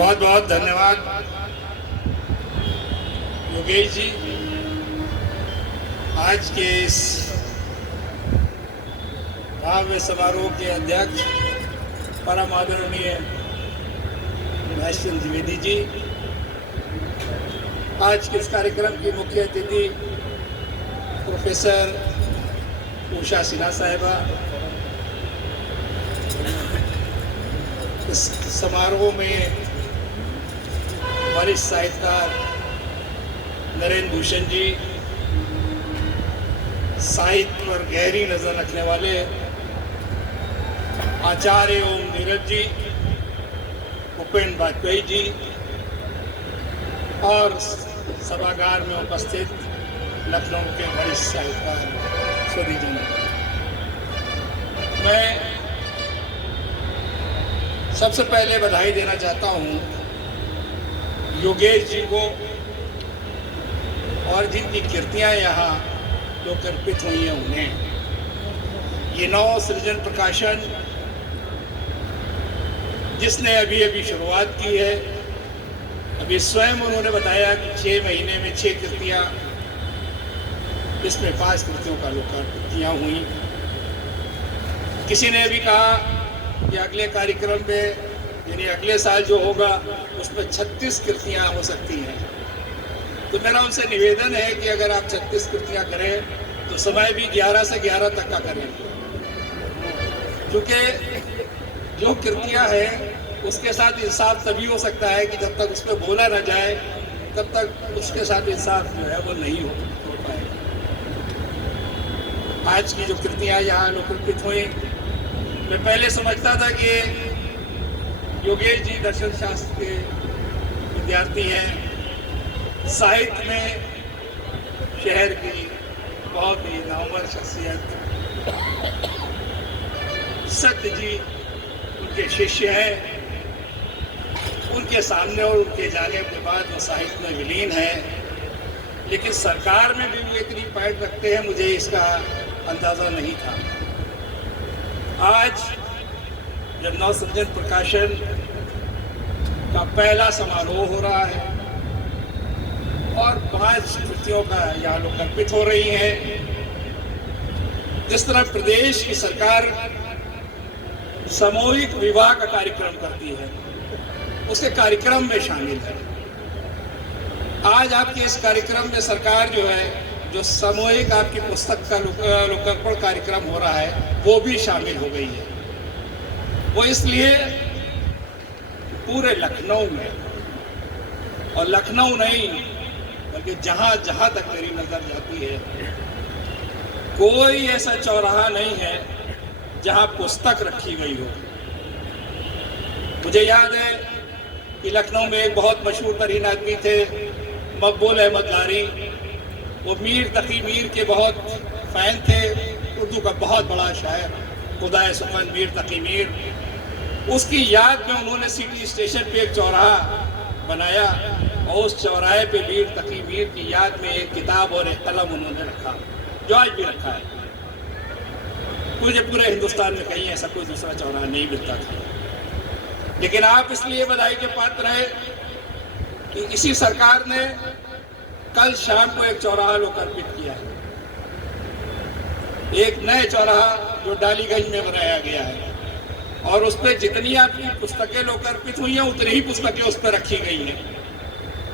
बहुत बहुत धन्यवाद योगेश जी। आज के इस भव्य समारोह के अध्यक्ष परम आदरणीय महेश चंद्र द्विवेदी जी, आज के इस कार्यक्रम की मुख्य अतिथि प्रोफेसर उषा सिन्हा साहिबा, इस समारोह में वरिष्ठ साहित्यकार नरेंद्र भूषण जी, साहित्य पर गहरी नजर रखने वाले आचार्य ओम नीरज जी, उपेंद्र वाजपेयी जी और सभागार में उपस्थित लखनऊ के वरिष्ठ साहित्यकार सभी जन, मैं सबसे पहले बधाई देना चाहता हूं योगेश जी को और जिनकी कृतियां यहाँ लोकार्पित हुई हैं उन्हें। ये नव सृजन प्रकाशन जिसने अभी अभी शुरुआत की है, अभी स्वयं उन्होंने बताया कि 6 महीने में 6 कृतियां, इसमें 5 कृतियों का लोकार्पित हुई। किसी ने अभी कहा कि अगले कार्यक्रम में यानी अगले साल जो होगा उसमें 36 कृतियां हो सकती हैं। तो मेरा उनसे निवेदन है कि अगर आप 36 कृतियां करें तो समय भी 11 से 11 तक का करें, क्योंकि जो कृतियां हैं उसके साथ इंसाफ तभी हो सकता है कि जब तक उस पर बोला ना जाए तब तक उसके साथ इंसाफ जो है वो नहीं हो पाएगा। आज की जो कृतियां यहाँ लोकार्पित हुई, मैं पहले समझता था कि योगेश जी दर्शन शास्त्र के विद्यार्थी हैं, साहित्य में शहर की बहुत ही नामवर शख्सियत सत्य जी उनके शिष्य हैं। उनके सामने और उनके जाने के बाद वो साहित्य में विलीन है, लेकिन सरकार में भी वो इतनी पैठ रखते हैं, मुझे इसका अंदाजा नहीं था। आज जब नव सृजन प्रकाशन का पहला समारोह हो रहा है और 5 कृतियों का यहाँ लोकार्पित हो रही है, जिस तरह प्रदेश की सरकार सामूहिक विवाह का कार्यक्रम करती है, उसके कार्यक्रम में शामिल है। आज आपके इस कार्यक्रम में सरकार जो है, जो सामूहिक आपकी पुस्तक का लोकार्पण कार्यक्रम हो रहा है, वो भी शामिल हो गई है। वो इसलिए पूरे लखनऊ में, और लखनऊ नहीं बल्कि जहां जहां तक मेरी नजर जाती है, कोई ऐसा चौराहा नहीं है जहां पुस्तक रखी गई हो। मुझे याद है कि लखनऊ में एक बहुत मशहूर तरीन आदमी थे, मकबूल अहमद लारी। वो मीर तकी मीर के बहुत फैन थे, उर्दू का बहुत बड़ा शायर, खुदाए सुखन मीर तकी मीर। उसकी याद में उन्होंने सिटी स्टेशन पे एक चौराहा बनाया और उस चौराहे पे मीर तकी मीर की याद में एक किताब और एक कलम उन्होंने रखा, जो आज भी रखा है। मुझे पूरे हिंदुस्तान में कहीं ऐसा कोई दूसरा चौराहा नहीं मिलता था। लेकिन आप इसलिए बधाई के पात्र हैं कि इसी सरकार ने कल शाम को एक चौराहा लोकार्पित किया है, एक नए चौराहा जो डालीगंज में बनाया गया है, और उस पर जितनी आपकी पुस्तकें लोकार्पित हुई हैं उतनी ही पुस्तकें उस पर रखी गई हैं।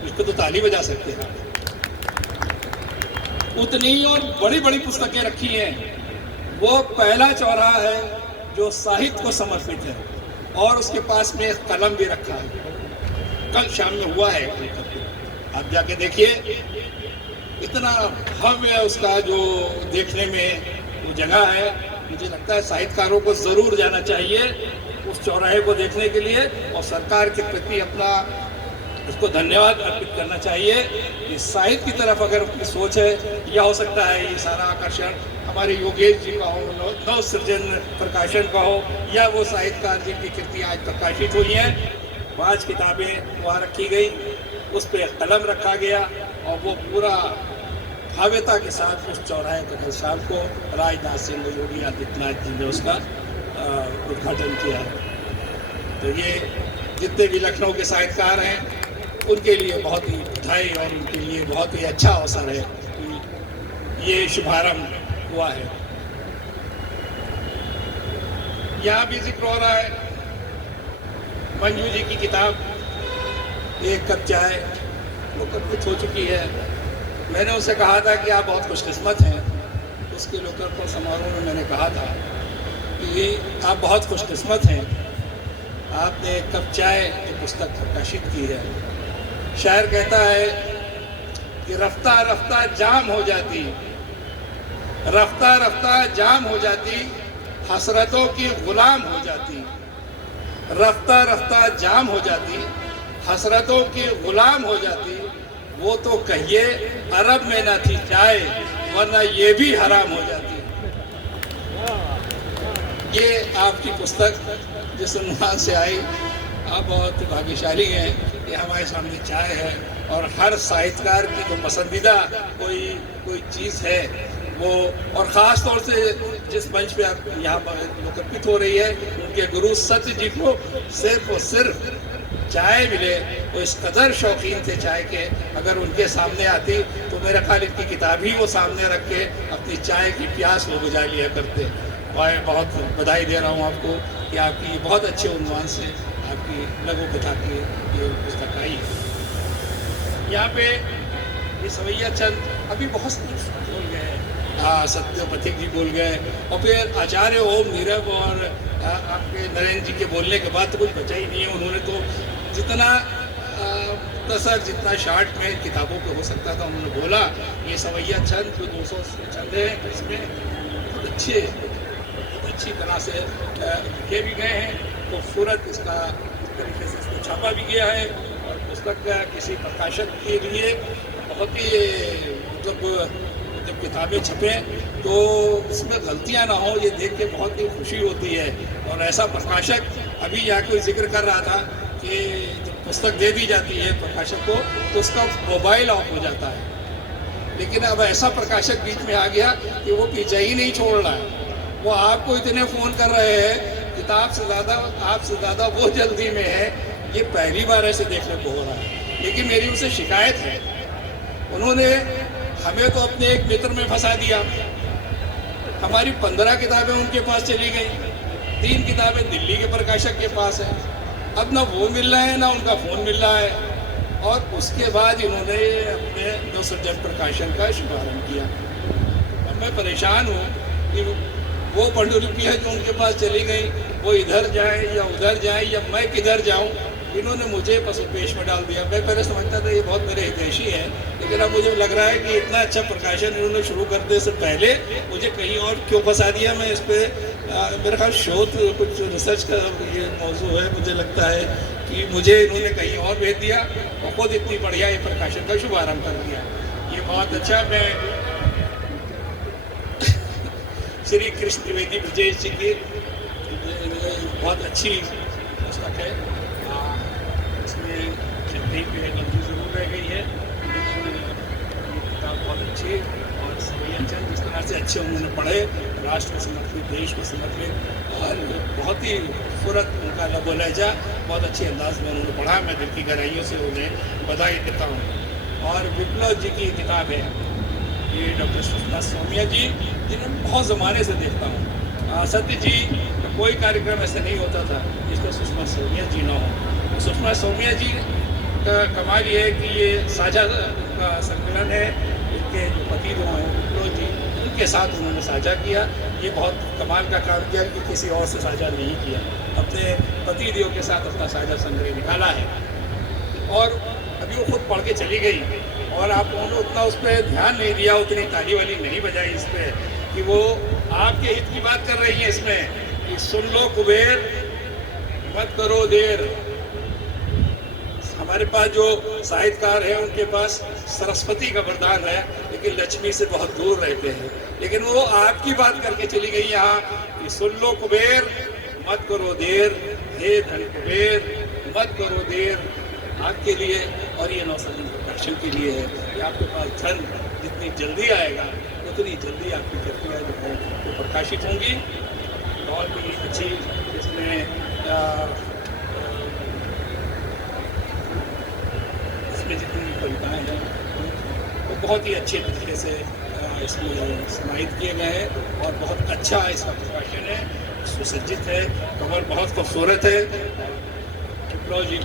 इसको तो ताली बजा सकते हैं। उतनी ही और बड़ी बड़ी पुस्तकें रखी हैं। वो पहला चौराहा है जो साहित्य को समर्पित है, और उसके पास में एक कलम भी रखा है। कल शाम में हुआ है, आप जाके देखिए, इतना भव्य उसका जो देखने में वो जगह है। मुझे लगता है साहित्यकारों को जरूर जाना चाहिए उस चौराहे को देखने के लिए, और सरकार के प्रति अपना उसको धन्यवाद अर्पित करना चाहिए। इस साहित्य की तरफ अगर उनकी सोच है, यह हो सकता है ये सारा आकर्षण हमारे योगेश जी का हो, नव सृजन प्रकाशन का हो, या वो साहित्यकार जिनकी कृतियाँ आज प्रकाशित हुई हैं। 5 किताबें वहाँ रखी गई, उस पर कलम रखा गया, और वो पूरा भव्यता के साथ उस चौराहे का कल शाम को राजनाथ सिंह, योगी आदित्यनाथ जी ने उसका उद्घाटन किया है। तो ये जितने भी लखनऊ के साहित्यकार हैं उनके लिए बहुत ही बधाई और उनके लिए बहुत ही अच्छा अवसर है कि ये शुभारंभ हुआ है। यहाँ भी जिक्र हो रहा है मंजू जी की किताब एक कप चाय, वो कल्पित हो चुकी है। मैंने उसे कहा था कि आप बहुत खुशकिस्मत हैं। उसके लोकार्पण समारोह में मैंने कहा था कि आप बहुत खुशकिस्मत हैं, आपने एक कप चाय की पुस्तक प्रकाशित की है। शायर कहता है कि रफ्ता रफ्ता जाम हो जाती, रफ्ता रफ्ता जाम हो जाती, हसरतों की गुलाम हो जाती। रफ्ता रफ्ता जाम हो जाती, हसरतों की गुलाम हो जाती। वो तो कहिए अरब में न थी चाय, वरना ये भी हराम हो जाती। ये आपकी पुस्तक जिस उन्वान से आई, आप बहुत भाग्यशाली हैं कि हमारे सामने चाय है और हर साहित्यकार की जो पसंदीदा कोई चीज़ है वो, और ख़ास तौर से जिस मंच पे आप यहाँ पर लोकार्पित हो रही है, उनके गुरु सत्य जी को सिर्फ और सिर्फ चाय मिले। वो इस कदर शौकीन थे चाय के, अगर उनके सामने आती तो मेरा ख्याल इनकी किताब ही वो सामने रख के अपनी चाय की प्यास वो बुझा लिया करते। और बहुत बधाई दे रहा हूँ आपको कि आपकी बहुत अच्छे उन्वान से आपकी लघु कथा की ये पुस्तक आई है। यहाँ पे ये सवैया चंद अभी बहुत कुछ बोल गए, सत्योपथिक जी बोल गए, और फिर आचार्य ओम नीरव और आपके नरेंद्र जी के बोलने के बाद तो कुछ बचा ही नहीं है। उन्होंने तो जितना मुख्तसर, जितना शार्ट में किताबों पे हो सकता था उन्होंने बोला। ये सवैया छंद जो 200 छंद है, इसमें बहुत अच्छी तरह से लिखे भी गए हैं, खूबसूरत इसका इस तरीके से इसको छापा भी गया है। और पुस्तक किसी प्रकाशक के लिए बहुत ही मतलब जब किताबें छपें तो इसमें गलतियां ना हो, ये देख के बहुत ही खुशी होती है। और ऐसा प्रकाशक, अभी यहाँ कोई जिक्र कर रहा था कि जब पुस्तक दे दी जाती है प्रकाशक को तो उसका मोबाइल ऑफ हो जाता है, लेकिन अब ऐसा प्रकाशक बीच में आ गया कि वो पीछा ही नहीं छोड़ रहा है। वो आपको इतने फ़ोन कर रहे हैं, किताब से ज़्यादा आपसे ज़्यादा वो जल्दी में है। ये पहली बार ऐसे देखने को हो रहा है। लेकिन मेरी उनसे शिकायत है, उन्होंने हमें तो अपने एक मित्र में फंसा दिया। हमारी 15 किताबें उनके पास चली गई, 3 किताबें दिल्ली के प्रकाशक के पास है। अब ना वो मिल रहे हैं ना उनका फ़ोन मिल रहा है। और उसके बाद इन्होंने अपने नवसृजन प्रकाशन का शुभारंभ किया। अब मैं परेशान हूँ कि वो पांडुलिपियाँ जो उनके पास चली गई वो इधर जाए या उधर जाए या मैं किधर जाऊँ। इन्होंने मुझे पसुपेश में डाल दिया। मैं पहले समझता था ये बहुत मेरे हितैषी हैं, लेकिन अब मुझे लग रहा है कि इतना अच्छा प्रकाशन इन्होंने शुरू करने से पहले मुझे कहीं और क्यों फंसा दिया। मैं इस पर मेरा ख्याल शोध कुछ रिसर्च का ये मौजू है। मुझे लगता है कि मुझे इन्होंने कहीं और भेज दिया और खुद इतनी बढ़िया ये प्रकाशन का शुभारंभ कर दिया। ये बहुत अच्छा। मैं श्री कृष्ण द्विवेदी ब्रजेश जी की बहुत अच्छी पुस्तक है। इसमें चिट्ठी पे गलती जरूर रह गई है, लेकिन ये किताब बहुत अच्छी। और सवैया चंद जिस तरह से अच्छे उन्होंने पढ़े, राष्ट्र को समर्पित, देश को समर्पित, और बहुत ही खूबसूरत उनका लबो लहजा, बहुत अच्छे अंदाज में उन्होंने पढ़ा। मैं दिल की गहराइयों से उन्हें बधाई देता हूँ। और विप्लव जी की किताब है, ये डॉक्टर सुषमा सौम्या जी, जिन्हें बहुत ज़माने से देखता हूँ। सत्य जी का कोई कार्यक्रम ऐसा नहीं होता था जिसमें सुषमा सौम्या जी ना हो। सुषमा सौम्या जी का कमाल ये है कि ये साझा का संकलन है। इनके जो पति जो हैं विप्लव जी, उनके साथ उन्होंने साझा किया। ये बहुत कमाल का काम किया कि किसी और से साझा नहीं किया, अपने पति देव के साथ अपना साझा संग्रह निकाला है। और अभी वो खुद पढ़ के चली गई और आप लोगों ने उतना उस पर ध्यान नहीं दिया, उतनी ताली वाली नहीं बजाई इस पर कि वो आपके हित की बात कर रही है इसमें कि सुन लो कुबेर, मत करो देर। हमारे पास जो साहित्यकार हैं उनके पास सरस्वती का वरदान है, लेकिन लक्ष्मी से बहुत दूर रहते हैं। लेकिन वो आपकी बात करके चली गई यहाँ कि सुन लो कुबेर, मत करो देर, हे धन कुबेर, मत करो देर। आपके लिए और ये नवसर्जन प्रकाशन के लिए है कि आपके पास धन जितनी जल्दी आएगा उतनी जल्दी आपकी कृतियाँ जो है वो प्रकाशित होंगी। बहुत ही अच्छी इसमें बहुत ही अच्छे तरीके से इसमें समाहित किए गए हैं और बहुत अच्छा इसका प्रकाशन है, सुसज्जित है, कवर बहुत खूबसूरत है। विप्लव जी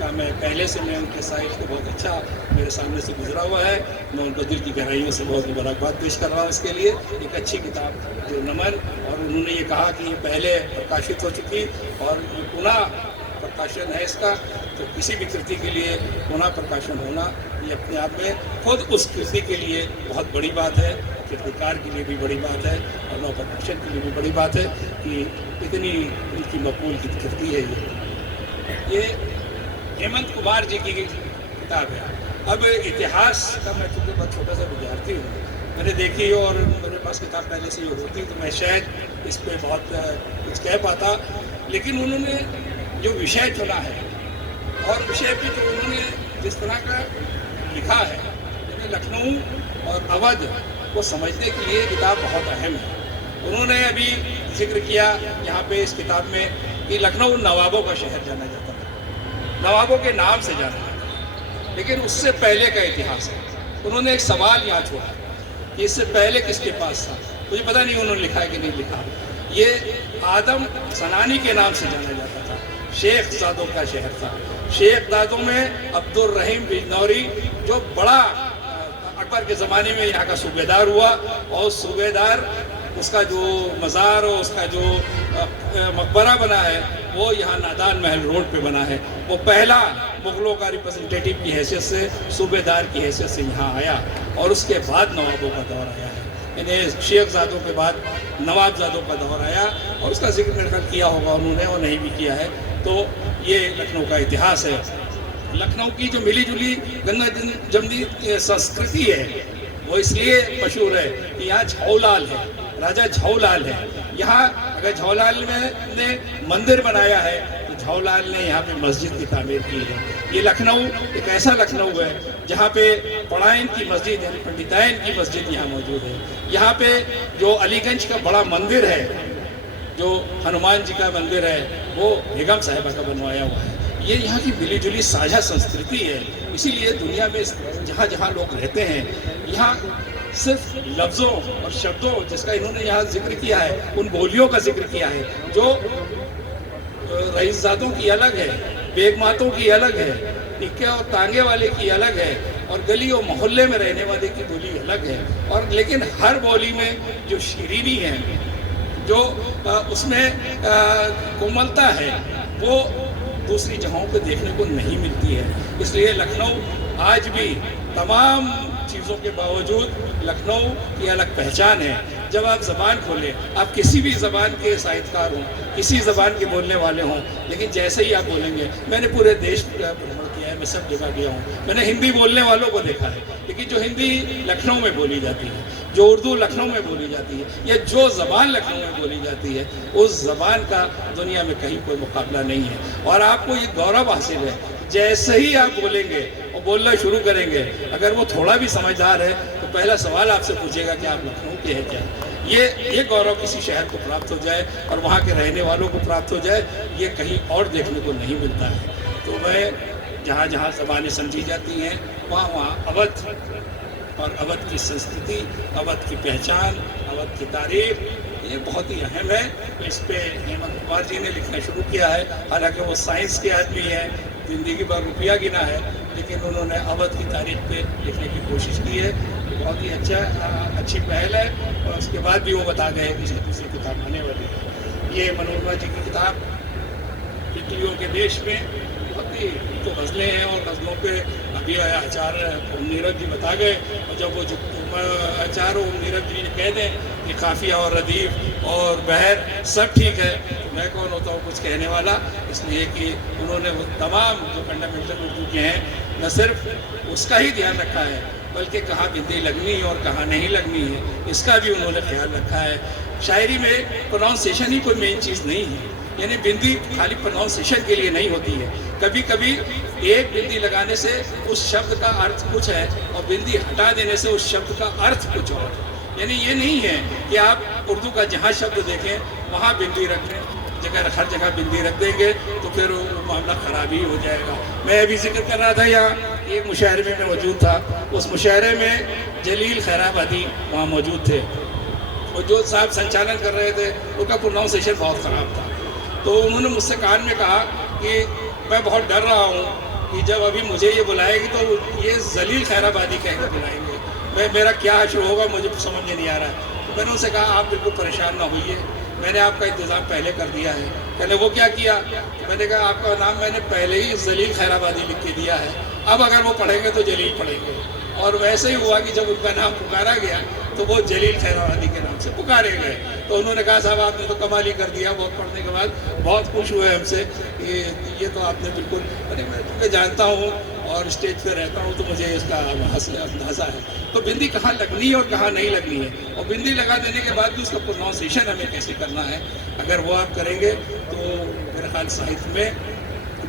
का मैं पहले से मैं उनके साहित्य को बहुत अच्छा मेरे सामने से गुजरा हुआ है, मैं उनको दिल की गहराइयों से बहुत मुबारकबाद पेश कर रहा हूँ इसके लिए। एक अच्छी किताब जो नमन, और उन्होंने ये कहा कि ये पहले प्रकाशित हो चुकी और पुनः प्रकाशन है इसका, तो किसी भी कृति के लिए पुनः प्रकाशन होना ये अपने आप में खुद उस कृति के लिए बहुत बड़ी बात है, कृतिकार के लिए भी बड़ी बात है और नव प्रकाशन के लिए भी बड़ी बात है कि इतनी उनकी मकबूल की कृति है ये हेमंत कुमार जी की किताब है। अब इतिहास का मैं चूँकि बहुत छोटा सा विद्यार्थी हूँ, मैंने देखी और मेरे पास किताब पहले से ही होती तो मैं शायद इस पर बहुत कुछ कह पाता, लेकिन उन्होंने जो विषय चुना है और विषय पे जो उन्होंने जिस तरह का लिखा है, लखनऊ और अवध को समझने के लिए किताब बहुत अहम है। उन्होंने अभी जिक्र किया यहाँ पे इस किताब में कि लखनऊ नवाबों का शहर जाना जाता है, नवाबों के नाम से जाना जाता है, लेकिन उससे पहले का इतिहास है। उन्होंने एक सवाल यहाँ छोड़ा कि इससे पहले किसके पास था, मुझे पता नहीं उन्होंने लिखा है कि नहीं लिखा। ये आदम सनानी के नाम से जाना जाता था, शेख ज़ादों का शहर था। शेख ज़ादों में अब्दुल रहीम बिजनौरी जो बड़ा अकबर के ज़माने में यहाँ का सूबेदार हुआ, और सूबेदार उसका जो मज़ार और उसका जो मकबरा बना है वो यहाँ नादान महल रोड पे बना है। वो पहला मुग़लों का रिप्रेजेंटेटिव की हैसियत से, सूबेदार की हैसियत से यहाँ आया और उसके बाद नवाबों का दौर आया है। यानी शेखज़ादों के बाद नवाबज़ादों का दौर आया और उसका जिक्र मेरे ख्याल किया होगा उन्होंने और नहीं भी किया है। तो ये लखनऊ का इतिहास है। लखनऊ की जो मिली जुली गंगा जमनी संस्कृति है वो इसलिए मशहूर है कि यहाँ झौलाल है, राजा झौलाल है। यहाँ अगर झौलाल ने मंदिर बनाया है तो झौलाल ने यहाँ पे मस्जिद की तामीर की है। ये लखनऊ एक ऐसा लखनऊ है जहाँ पे पढ़ाइन की मस्जिद यानी पंडिताइन की मस्जिद यहाँ मौजूद है। यहाँ पे जो अलीगंज का बड़ा मंदिर है, जो हनुमान जी का मंदिर है, वो बेगम साहिबा का बनवाया हुआ है। ये यहाँ की मिली जुली साझा संस्कृति है। इसीलिए दुनिया में जहाँ जहाँ लोग रहते हैं, यहाँ सिर्फ लफ्ज़ों और शब्दों जिसका इन्होंने यहाँ जिक्र किया है, उन बोलियों का जिक्र किया है जो रईसज़ादों की अलग है, बेगमातों की अलग है, टिक्के और तांगे वाले की अलग है, और गली और मोहल्ले में रहने वाले की बोली अलग है। और लेकिन हर बोली में जो शीरीनी है, जो उसमें कोमलता है, वो दूसरी जगहों पे देखने को नहीं मिलती है। इसलिए लखनऊ आज भी तमाम चीज़ों के बावजूद लखनऊ की अलग पहचान है। जब आप ज़बान खोलें, आप किसी भी ज़बान के साहित्यकार हों, किसी ज़बान के बोलने वाले हों, लेकिन जैसे ही आप बोलेंगे, मैंने पूरे देश भ्रमण किया है, मैं सब जगह गया हूँ, मैंने हिंदी बोलने वालों को देखा है, लेकिन जो हिंदी लखनऊ में बोली जाती है, जो उर्दू लखनऊ में बोली जाती है, या जो ज़बान लखनऊ में बोली जाती है, उस ज़बान का दुनिया में कहीं कोई मुकाबला नहीं है। और आपको ये गौरव हासिल है, जैसे ही आप बोलेंगे और बोलना शुरू करेंगे, अगर वो थोड़ा भी समझदार है तो पहला सवाल आपसे पूछेगा कि आप लखनऊ के हैं क्या। ये गौरव किसी शहर को प्राप्त हो जाए और वहाँ के रहने वालों को प्राप्त हो जाए, ये कहीं और देखने को नहीं मिलता है। तो मैं जहाँ जहाँ ज़बानें समझी जाती हैं, वहाँ वहाँ अवध और अवध की संस्कृति, अवध की पहचान, अवध की तारीफ, ये बहुत ही अहम है। इस पे हेमंत कुमार जी ने लिखना शुरू किया है। हालांकि वो साइंस के आदमी हैं, ज़िंदगी भर रुपया गिना है, लेकिन उन्होंने अवध की तारीख पे लिखने की कोशिश की है। बहुत ही अच्छी पहल है। और उसके बाद भी वो बता गए कि दूसरी किताब आने वाली है। ये मनोरमा जी की किताब तितलियों के देश में, बहुत ही तो गज़लें हैं और गज़लों पे अभी आचार्य नीरज जी बता गए। और जब वो आचार्य नीरज जी कह दें कि काफ़िया और रदीफ और बहर सब ठीक है, तो मैं कौन होता हूँ कुछ कहने वाला। इसलिए कि उन्होंने वो तमाम जो फंडामेंटल उर्दू के हैं, न सिर्फ उसका ही ध्यान रखा है, बल्कि कहाँ बिंदी लगनी है और कहाँ नहीं लगनी है, इसका भी उन्होंने ख्याल रखा है। शायरी में प्रोनाउंसिएशन ही कोई मेन चीज़ नहीं है, यानी बिंदी खाली प्रोनाउंसिएशन के लिए नहीं होती है। कभी कभी एक बिंदी लगाने से उस शब्द का अर्थ कुछ है और बिंदी हटा देने से उस शब्द का अर्थ कुछ और। यानी ये नहीं है कि आप उर्दू का जहाँ शब्द देखें वहाँ बिंदी रख लें, हर जगह बिंदी रख देंगे तो फिर वो मामला ख़राब ही हो जाएगा। मैं अभी जिक्र कर रहा था यहाँ एक मुशायरे में मैं मौजूद था, उस मुशायरे में जलील खैराबादी वहाँ मौजूद थे और जो साहब संचालन कर रहे थे उनका प्रोनाउंसिएशन बहुत ख़राब था। तो उन्होंने मुझसे कान में कहा कि मैं बहुत डर रहा हूँ कि जब अभी मुझे ये बुलाएगी तो ये जलील खैराबादी कह कर बुलाएंगे, मेरा क्या हश्र होगा मुझे समझ में नहीं आ रहा है। तो मैंने उनसे कहा आप बिल्कुल परेशान ना होइए, मैंने आपका इंतज़ाम पहले कर दिया है। कहने वो क्या किया? तो मैंने कहा आपका नाम मैंने पहले ही जलील खैराबादी लिख के दिया है, अब अगर वो पढ़ेंगे तो जलील पढ़ेंगे। और वैसे ही हुआ कि जब उनका नाम पुकारा गया तो वो जलील खैराबादी के नाम से पुकारे गए। तो उन्होंने कहा साहब आपने तो कमाल ही कर दिया, बहुत पढ़ने के बाद बहुत खुश हुए हमसे कि ये तो आपने बिल्कुल, अरे मैं तुम्हें जानता हूँ और स्टेज पे रहता हूँ तो मुझे इसका अंदाज़ा है। तो बिंदी कहाँ लगनी है और कहाँ नहीं लगनी है, और बिंदी लगा देने के बाद भी उसका प्रोनाउंसिएशन हमें कैसे करना है, अगर वो आप करेंगे तो मेरे ख्याल साहित्य में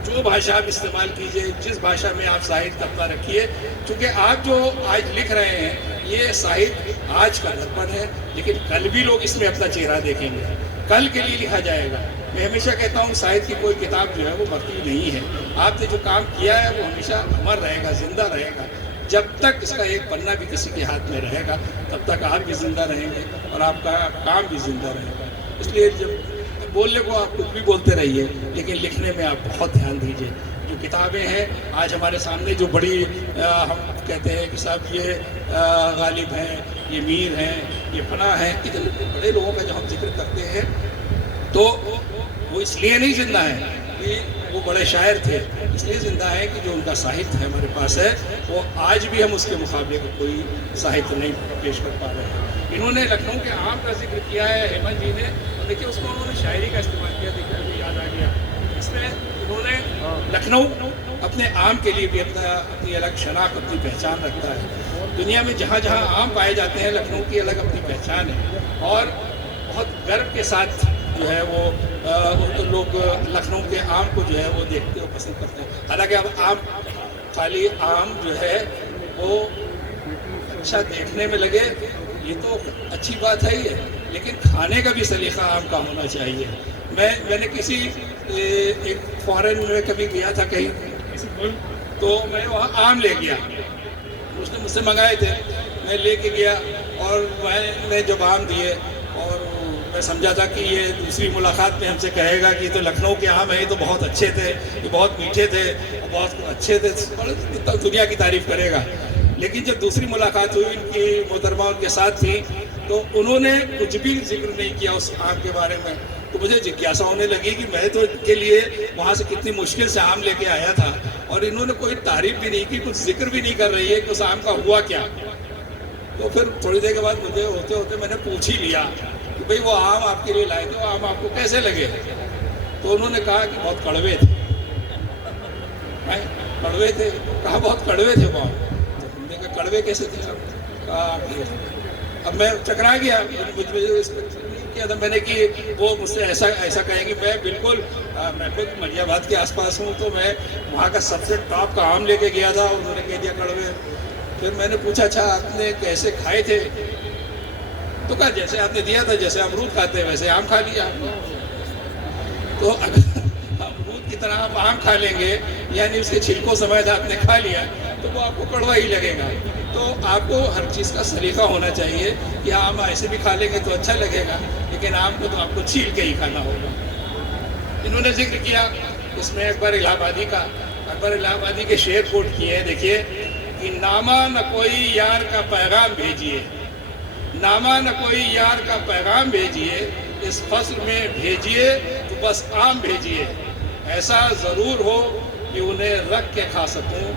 जो भाषा आप इस्तेमाल कीजिए, जिस भाषा में आप साहित्य अपना रखिए, क्योंकि आप जो आज लिख रहे हैं ये साहित्य आज का दर्पण है, लेकिन कल भी लोग इसमें अपना चेहरा देखेंगे, कल के लिए लिखा जाएगा। मैं हमेशा कहता हूँ साहित्य की कोई किताब जो है वो मरती नहीं है, आपने जो काम किया है वो हमेशा अमर रहेगा, जिंदा रहेगा। जब तक इसका एक पन्ना भी किसी के हाथ में रहेगा तब तक आप भी जिंदा रहेंगे और आपका काम भी जिंदा रहेगा। इसलिए जब बोलने को आप कुछ भी बोलते रहिए, लेकिन लिखने में आप बहुत ध्यान दीजिए। जो किताबें हैं आज हमारे सामने जो बड़ी हम कहते हैं कि साहब ये गालिब हैं, ये मीर हैं, ये फना हैं, इतने बड़े लोगों का जब हम जिक्र करते हैं तो वो इसलिए नहीं जिंदा है कि वो बड़े शायर थे, इसलिए जिंदा है कि जो उनका साहित्य है हमारे पास है वो आज भी हम उसके मुकाबले का कोई साहित्य नहीं पेश कर पा रहे हैं। इन्होंने लखनऊ के आम का जिक्र किया है हेमंत जी ने, और देखिए उसको उन्होंने शायरी का इस्तेमाल किया, देखिए अभी याद आ गया। इसमें उन्होंने लखनऊ अपने आम के लिए भी अपनी अलग शनाख्त, अपनी पहचान रखता है। दुनिया में जहाँ जहाँ आम पाए जाते हैं लखनऊ की अलग अपनी पहचान है, और बहुत गर्व के साथ जो है वो लोग लखनऊ के आम को जो है वो देखते और पसंद करते हैं। हालांकि अब आम खाली आम जो है वो अच्छा देखने में लगे ये तो अच्छी बात है ही है, लेकिन खाने का भी सलीका आम का होना चाहिए। मैंने किसी एक फॉरेन में कभी गया था कहीं किसी मुल्क, तो मैं वहाँ आम ले गया, उसने मुझसे मंगाए थे, मैं लेके गया और मैंने जब आम दिए और मैं समझा था कि ये दूसरी मुलाकात में हमसे कहेगा कि तो लखनऊ के आम है, ये तो बहुत अच्छे थे, ये बहुत मीठे थे, बहुत अच्छे थे, इतना दुनिया की तारीफ करेगा। लेकिन जब दूसरी मुलाकात हुई इनकी मोहतरमा उनके साथ थी तो उन्होंने कुछ भी जिक्र नहीं किया उस आम के बारे में। तो मुझे जिज्ञासा होने लगी कि मैं तो इनके लिए वहाँ से कितनी मुश्किल से आम लेके आया था और इन्होंने कोई तारीफ भी नहीं की, कुछ जिक्र भी नहीं कर रही है कि उस आम का हुआ क्या। तो फिर थोड़ी देर के बाद मुझे होते होते मैंने पूछ ही लिया कि भाई वो आम आपके लिए लाए थे, वो आम आपको कैसे लगे? तो उन्होंने कहा कि बहुत कड़वे थे। कड़वे थे? कहा बहुत कड़वे थे वो आम। तो हमने कहा कड़वे कैसे थे? अब मैं चकरा गया, किया था मैंने कि वो मुझसे ऐसा कहेंगे। मैं बिल्कुल मैं खुद मलियाबाद के आसपास हूँ, तो मैं वहाँ का सबसे टॉप का आम लेके गया था और उन्होंने कह दिया कड़वे। फिर मैंने पूछा अच्छा आपने कैसे खाए थे? तो कहा जैसे आपने दिया था, जैसे अमरूद खाते हैं वैसे आम खा लिया। तो अगर अमरूद की तरह आप आम खा लेंगे यानी उसके छिलकों समेत आपने खा लिया तो वो आपको कड़वा ही लगेगा। तो आपको हर चीज़ का सलीका होना चाहिए कि आम ऐसे भी खा लेंगे तो अच्छा लगेगा, लेकिन आम को तो आपको छील के ही खाना होगा। इन्होंने जिक्र किया इसमें अकबर इलाहाबादी का। अकबर इलाहाबादी के शेर कोट किए हैं, देखिए कि नामा न कोई यार का पैगाम भेजिए, नामा न कोई यार का पैगाम भेजिए, इस फसल में भेजिए तो बस आम भेजिए, ऐसा ज़रूर हो कि उन्हें रख के खा सकूं,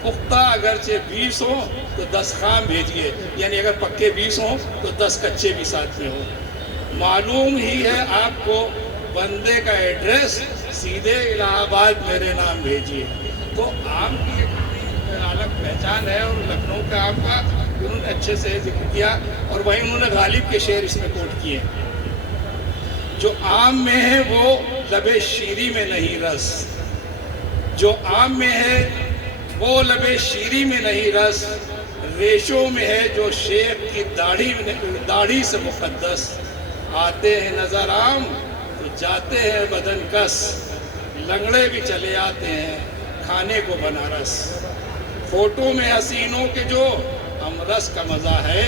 पुख्ता अगरचे 20 हो तो 10 खाम भेजिए, यानी अगर पक्के 20 हो तो 10 कच्चे भी साथ में हो। मालूम ही है आपको बंदे का एड्रेस, सीधे इलाहाबाद मेरे नाम भेजिए। तो आम की एक अलग पहचान है और लखनऊ का आम का उन्होंने अच्छे से जिक्र किया। और वहीं उन्होंने गालिब के शेर इसमें कोट किए, जो आम में है वो लबे शीरी में नहीं रस, जो आम में है वो लबे शीरी में नहीं रस, रेशों में है जो शेख की दाढ़ी से मुक़द्दस, आते हैं नजर आम तो जाते हैं बदन कस, लंगड़े भी चले आते हैं खाने को बनारस। फोटो में हसीनों के जो हमरस का मज़ा है,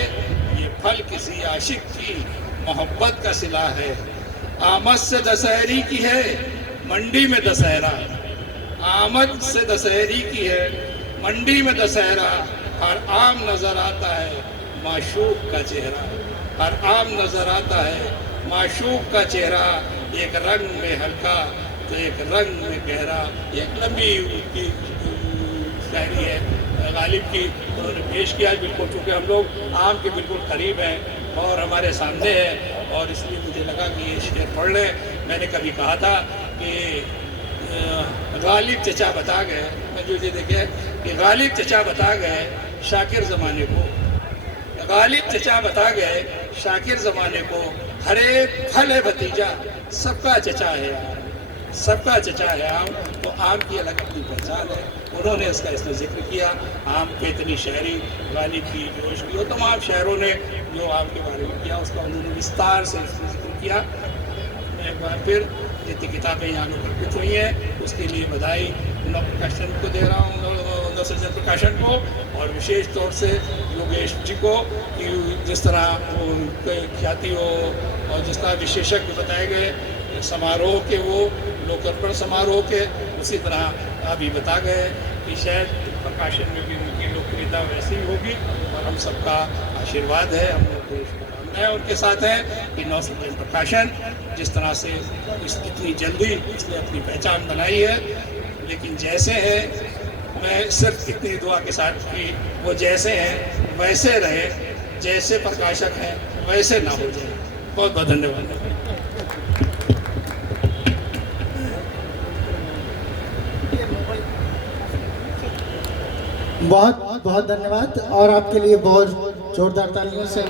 ये फल किसी आशिक की मोहब्बत का सिला है। आमद से दशहरी की है मंडी में दशहरा, आमद से दशहरी की है मंडी में दशहरा। हर आम नजर आता है माशूक का चेहरा, हर आम नजर आता है माशूक का चेहरा। एक रंग में हल्का तो एक रंग में गहरा। एक लंबी की शायरी है गालिब की, तो उन्होंने पेश किया। बिल्कुल चूँकि हम लोग आम के बिल्कुल करीब हैं और हमारे सामने है, और इसलिए मुझे लगा कि ये शेर पढ़ लें। मैंने कभी कहा था कि गालिब चचा बता गए, मैं जो ये देखे कि गालिब चचा बता गए शाकिर ज़माने को, गालिब चचा बता गए शाकिर ज़माने को। हर एक फल है भतीजा सबका चचा है यार, सबका चचा है आम। तो आम की अलग अपनी पहचान है, उन्होंने इसमें जिक्र किया। आम पे इतनी शायरी गालिब की, जोश की, और तमाम शायरों ने जो आम के बारे में किया उसका उन्होंने विस्तार से इसमें जिक्र किया। मैं एक बार फिर जितनी किताबें यहाँ लोकर्पित हुई हैं उसके लिए बधाई नव प्रकाशन को दे रहा हूँ, नवसृजन प्रकाशन को, और विशेष तौर से योगेश जी को कि जिस तरह उनके ख्याति हो और जिस तरह विशेषज्ञ बताए गए समारोह के, वो लोकार्पण समारोह के, उसी तरह अभी बता गए कि शायद प्रकाशन में भी उनकी लोकप्रियता वैसी ही होगी। और हम सबका आशीर्वाद है, हम लोग को शुभकामनाएं उनके साथ हैं कि नवसृजन प्रकाशन जिस तरह से इतनी जल्दी इसने अपनी पहचान बनाई है, लेकिन जैसे है, मैं सिर्फ इतनी दुआ के साथ कि वो जैसे हैं वैसे रहे, जैसे प्रकाशक हैं वैसे ना हो जाए। बहुत बहुत धन्यवाद। बहुत बहुत धन्यवाद, और आपके लिए बहुत जोरदार तालियों से